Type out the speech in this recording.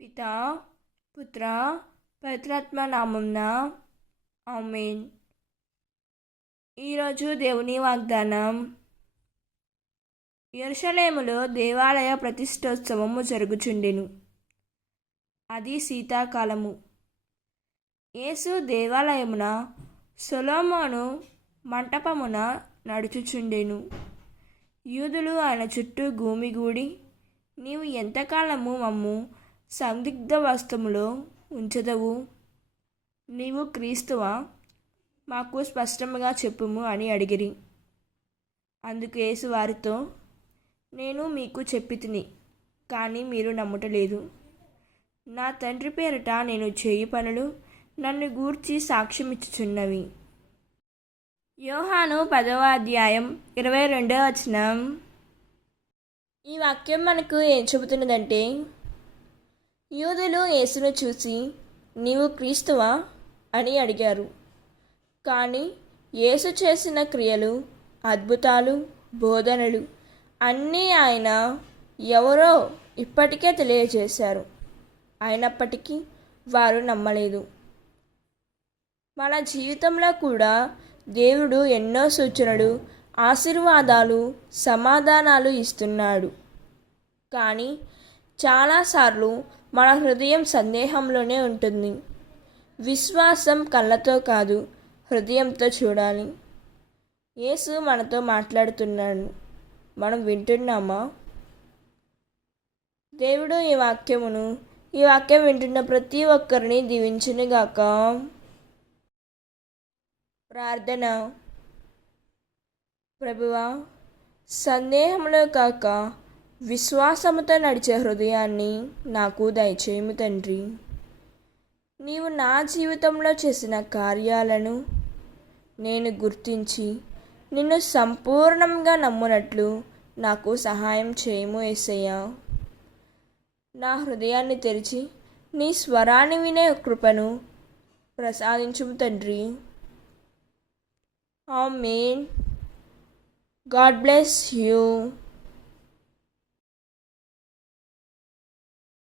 పితా, పుత్ర, పవిత్రాత్మ నామంన ఆమేన్. ఈరోజు దేవుని వాగ్దానం. యెరూషలేములో దేవాలయ ప్రతిష్టోత్సవము జరుగుచుండెను. అది శీతాకాలము. యేసు దేవాలయమున సొలొమోను మంటపమున నడుచుచుండెను. యూదులు ఆయన చుట్టూ గుమిగూడి, నీవు ఎంతకాలము మమ్ము సందిగ్ధ వస్తుములో ఉంచదవు? నీవు క్రీస్తువా? మాకు స్పష్టముగా చెప్పుము అని అడిగిరి. అందుకు యేసు వారితో, నేను మీకు చెప్పితిని, కానీ మీరు నమ్ముటలేదు. నా తండ్రి పేరిట నేను చేయు పనులు నన్ను గూర్చి సాక్ష్యమిచ్చుచున్నవి. యోహాను 10వ అధ్యాయం 22వ వచనం. ఈ వాక్యం మనకు ఏం చెబుతున్నదంటే, యూదులు యేసును చూసి, నీవు క్రీస్తువా అని అడిగారు. కానీ యేసు చేసిన క్రియలు, అద్భుతాలు, బోధనలు అన్నీ ఆయన ఎవరో ఇప్పటికే తెలియజేశారు. అయినప్పటికీ వారు నమ్మలేదు. మన జీవితంలో కూడా దేవుడు ఎన్నో సూచనలు, ఆశీర్వాదాలు, సమాధానాలు ఇస్తున్నాడు. కానీ చాలాసార్లు మన హృదయం సందేహంలోనే ఉంటుంది. విశ్వాసం కళ్ళతో కాదు, హృదయంతో చూడాలి. యేసు మనతో మాట్లాడుతున్నాడు. మనం వింటున్నామా? దేవుడు ఈ వాక్యం వింటున్న ప్రతి ఒక్కరిని దీవించునుగాక. ప్రార్థన. ప్రభువా, సందేహంలో కాక విశ్వాసముతో నడిచే హృదయాన్ని నాకు దయచేయము తండ్రి. నీవు నా జీవితంలో చేసిన కార్యాలను నేను గుర్తించి నిన్ను సంపూర్ణంగా నమ్మునట్లు నాకు సహాయం చేయము యేసయ్యా. నా హృదయాన్ని తెరిచి నీ స్వరాన్ని వినే కృపను ప్రసాదించుము తండ్రి. ఆమేన్. God bless you.